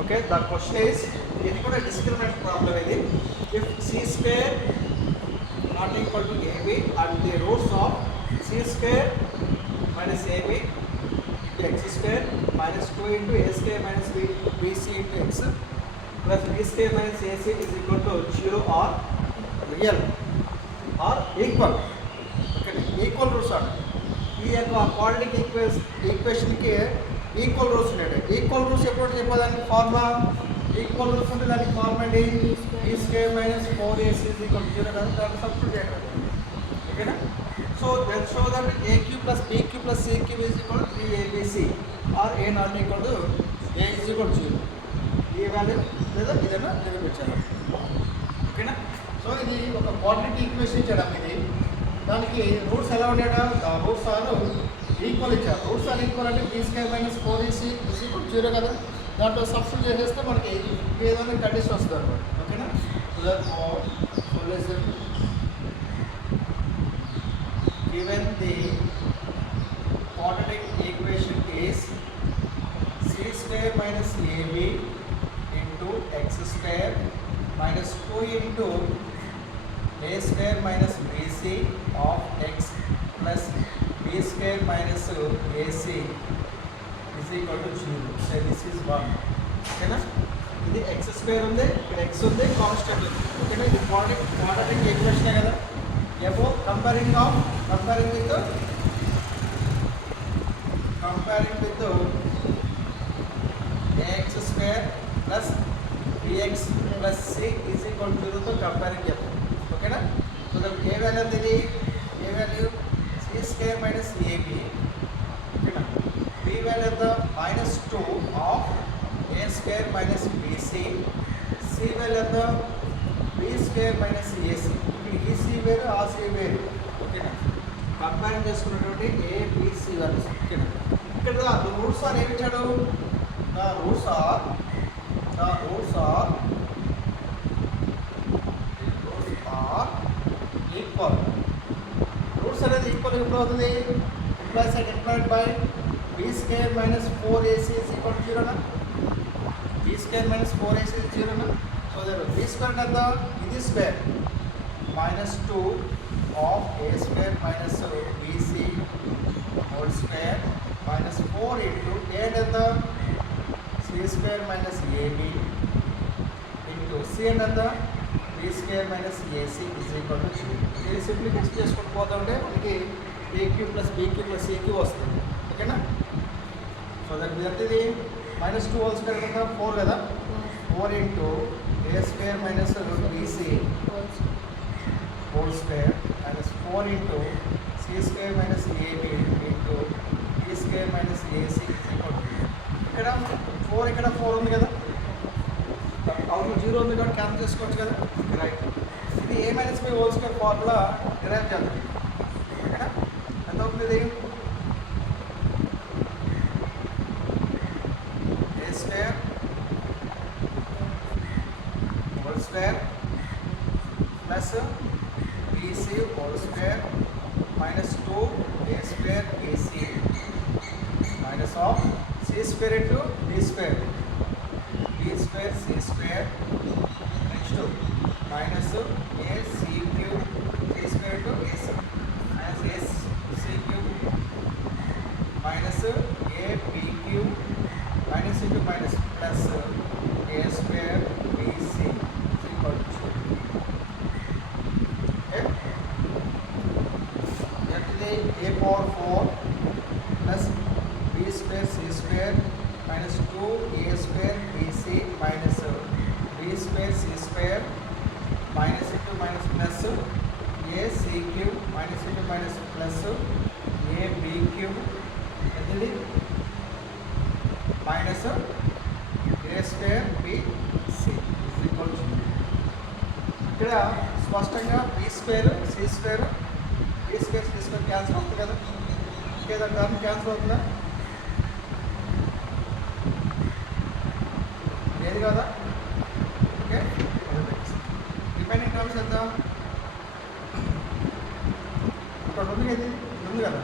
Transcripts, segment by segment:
Okay, the question is, ఇది కూడా discriminant problem ఇది. If c square not equal to ab and the roots of c square minus ab into x square minus 2 into a square minus bc into x plus b square minus ac is equal to 0 or real or equal. Okay, equal roots are ఈ యొక్క quadratic ఈక్వేషన్కి equal roots ఉన్నాయి. Equal roots ఎప్పుడు చెప్పేదానికి formula equal roots ఉంటే దానికి formula ఏంటి ఈ square minus 4ac is equal to 0 కదా, దాన్ని సబ్స్టిట్యూట్ చేయాలి. ఓకేనా? So then show that ac plus bq plus cq is equal to 3abc or a not equal to a is equal to 0. ఈ value లేదా ఏదైనా నిరూపించాలి. ఓకేనా? సో ఇది ఒక క్వాడ్రాటిక్ ఈక్వేషన్ ఇచ్చాడు. ఇది దానికి రూట్స్ ఎలా ఉండేటా, రూట్స్ ఆర్ ఈక్వల్ ఇచ్చారు. రూట్స్ ఆర్ ఈక్వల్ అంటే B square minus 4ac is equal to 0 కదా, దాంట్లో సబ్స్టిట్యూట్ చేసేస్తే మనకి ఏదైనా కండిషన్ వస్తుంది అనమాట. ఓకేనా? Solution given the quadratic equation is c square minus ab into x square minus 2 into a square minus bc of x plus b square minus ac is equal to 0. So this is 1. ఓకేనా? ఇది x square ఉంది, ఇక్కడ x ఉంది, constant ఉంది. ఓకేనా? ఇది quadratic equation కదా. F comparing with ax square plus bx plus c is equal to 0 తో కంపేరింగ్ చేద్దాం. ఓకేనా? సో దట్ ఏ వాల్యూ ఇది A value c square minus ab. ఓకేనా? b వాల్యూ ఎంత minus 2 of a square minus bc. c value ఎంత b square minus ac. ఇక్కడ ఈ c వేరు ఆ c వేరు. ఓకేనా? కంపేర్ చేసుకున్నటువంటి a b c వాల్యూస్. ఓకేనా? ఇక్కడ రూట్స్ ఆర్ ఏమి ఇచ్చాడు, the roots are equal. Roots అనేది ఈక్వల్ ఎప్పుడు అవుతుంది, implies that implied by b square minus 4ac is equal to 0 నా, b square minus 4ac is 0 నా. సో దట్ b square ఎంత ఇది square minus 2 of a square minus bc whole square minus 4 into a ఎంత c square minus ab into c ఎంత b square minus ac is equal to 0. ఇది simplification చేసుకుంటూ పోతా ఉంటే మనకి aq plus bq plus cq వస్తుంది. ఓకేనా? So that ఇది minus 2 హోల్ స్క్వేర్ ఎంత 4 కదా, 4 into a square minus bc whole square minus 4 into c square minus ab into b square minus ac is equal to 0. ఇక్కడ 4 ఇక్కడ 4 ఉంది కదా, అవును 0 ఉంది కాబట్టి క్యాన్సిల్ చేసుకోవచ్చు కదా. రైట్. ఇది a minus b whole square formula derive చేద్దాం. ఓకేనా? ఎంత అవుతుంది ఇది a square whole square plus bc whole square minus 2 a square bc minus of c square into d square c square next to minus a c cube c square into ac minus a c cube minus a b cube minus into minus plus a square bc is equal to 2. Okay? A power 4 plus b square c square minus 2a square bc minus b square c square minus into minus plus a c cube minus into minus plus a b cube and minus a square b c is equal to. ఇక్కడ స్పష్టంగా b square c square b square c square cancel అవుతుంది కదా. ఇంకేదో term cancel అవుతుందా, లేదు కదా. Okay, remaining terms ఎంత ఇక్కడ ఉంది కదా, ఇది ఉంది కదా,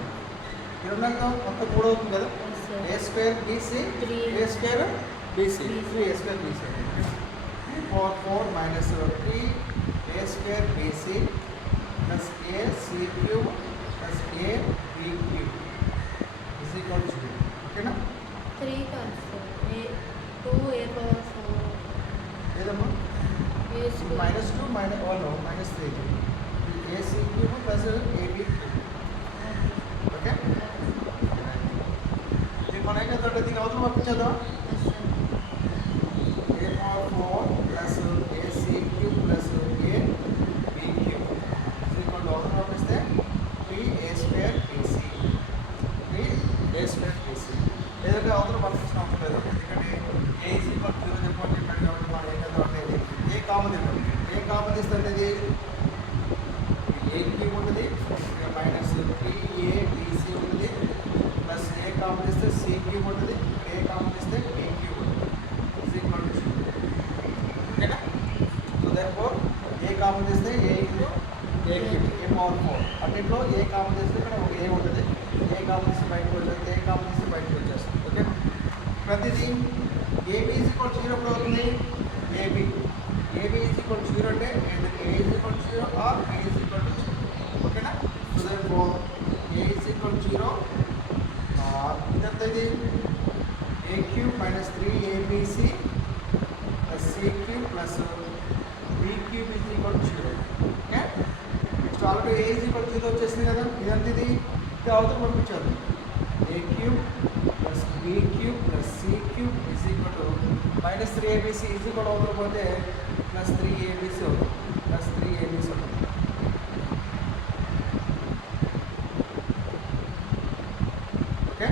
ఈ రెండంతా మొత్తం 3 అవుతుంది కదా. A square BC, 3 A square BC, BC. 3 A square BC. 3 power 4 minus 3 A square BC plus A C cube plus A B cube is equal to 0. Okay na? 3 కాదు సార్ 2 a power 4 ఏదమ్మా? a square minus 2 minus 1 no, minus 3. A C cube plus A B cube. Okay ఇది మన ఏం చేద్దాం అంటే దీని అవతల పంపించేద్దాం. yes sir A power 4 plus AC cube plus A B cube is equal to అవతల పంపిస్తే 3A square BC 3A square BC లేదంటే అవతల పంపించిన అవసరం లేదు. ఎందుకంటే A is equal to 0 చెప్పండి చెప్పాడు కాబట్టి మనం ఏం చేద్దాం అంటే ఇది A కామన్ ఇద్దాం. A కామన్ ఇస్తే ఇది A క్యూబ్ ఉంటుంది మైనస్ 3ABC ఉంటుంది ప్లస్ A కామన్ ఇస్తే C క్యూబ్ ఉంటుంది A కామన్ ఇస్తే B క్యూబ్ ఉంటుంది ఇస్ ఈక్వల్ టు 0. ఓకేనా? సో దెర్ఫోర్ A కామన్ ఇస్తే A into A cube A power 4 అన్నింటిలో A కామన్ ఇస్తే ఇక్కడ ఒక A ఉంటుంది A కామన్ ఇస్తే బయటకు వచ్చేస్తుంది A కామన్ ఇస్తే బయటకు వచ్చేస్తుంది. ఓకే ప్రతిదీ AB ఈజ్ ఈక్వల్ టు 0 ఎప్పుడు అవుతుంది AB ఈజ్ ఈక్వల్ టు 0 అంటే A is equal to 0 or B is equal to 0. ఓకేనా? So therefore A is equal to 0 ఇదంతా ఇది A cube minus 3ABC plus C cube plus B cube is equal to 0. Okay next already A is equal to 0 వచ్చేసింది కదా ఇదంతా ఇది అవతల పంపించారు A cube plus B cube plus C cube is equal to minus 3ABC is equal అవతల పోతే plus 3ABC అవుతుంది plus 3ABC అవుతుంది. Okay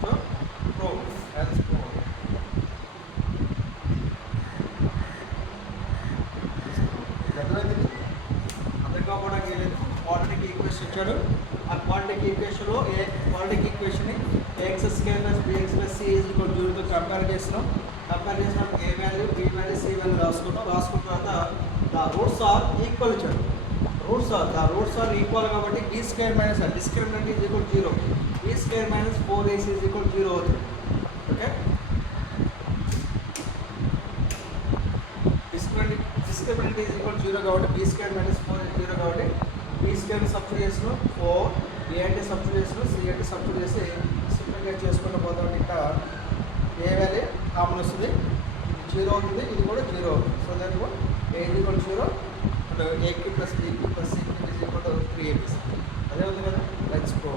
so pro as pro అందరికీ కూడా లేదు క్వాడ్రాటిక్ ఈక్వేషన్ ఇచ్చాడు. ఆ క్వాడ్రాటిక్ ఈక్వేషన్లో క్వాడ్రాటిక్ ఈక్వేషన్ని A X square plus B X plus C is equal to 0తో కంపేర్ చేసినాం. కంపేర్ చేసినప్పుడు A value B value C value రాసుకున్నాం. రాసుకున్న తర్వాత ద రూట్స్ ఆర్ ఈక్వల్ ఇచ్చాడు. రూట్స్ ఆర్ ఈక్వల్ కాబట్టి B square minus discriminant is equal 0 B square minus 4ac is equal 0 అవుతుంది. Okay discriminant is equal 0 కాబట్టి B square minus 4 0 కాబట్టి B square substitute చేసిన 4 ఏ అంటే సబ్స్టిట్యూట్ చేసిన సి అంటే substitute చేసి సింప్లిఫై చేసుకుంటూ పోతాం. ఇంకా ఏ వాల్యూ కామన్ వస్తుంది 0 అవుతుంది ఇది కూడా 0 అవుతుంది. So that A is equal 0 A cube plus B cube plus C cube is equal to 3ABC అదే ఉంది కదా. Let's go.